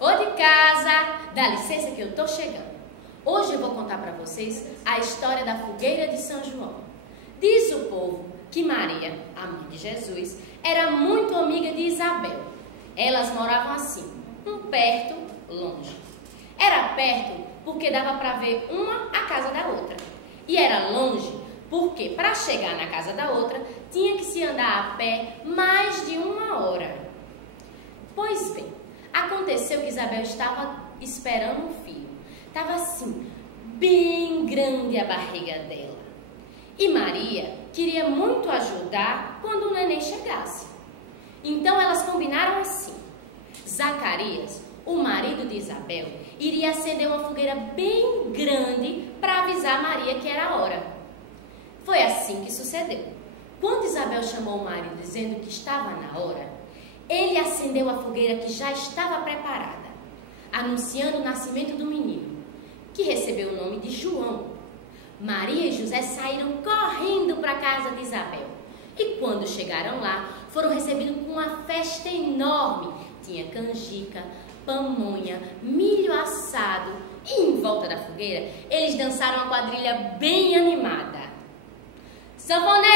Ô de casa, dá licença que eu tô chegando. Hoje eu vou contar para vocês a história da fogueira de São João. Diz o povo que Maria, a mãe de Jesus, era muito amiga de Isabel. Elas moravam assim, um perto, longe. Era perto porque dava para ver uma a casa da outra. E era longe porque para chegar na casa da outra tinha que se andar a pé mais de 1 hora. Pois bem, aconteceu que Isabel estava esperando um filho. Estava assim, bem grande a barriga dela. E Maria queria muito ajudar quando o neném chegasse. Então elas combinaram assim. Zacarias, o marido de Isabel, iria acender uma fogueira bem grande para avisar Maria que era a hora. Foi assim que sucedeu. Quando Isabel chamou o marido dizendo que estava na hora, ele acendeu a fogueira que já estava preparada, anunciando o nascimento do menino, que recebeu o nome de João. Maria e José saíram correndo para a casa de Isabel. E quando chegaram lá, foram recebidos com uma festa enorme. Tinha canjica, pamonha, milho assado. E em volta da fogueira, eles dançaram uma quadrilha bem animada. Sanfoneiro!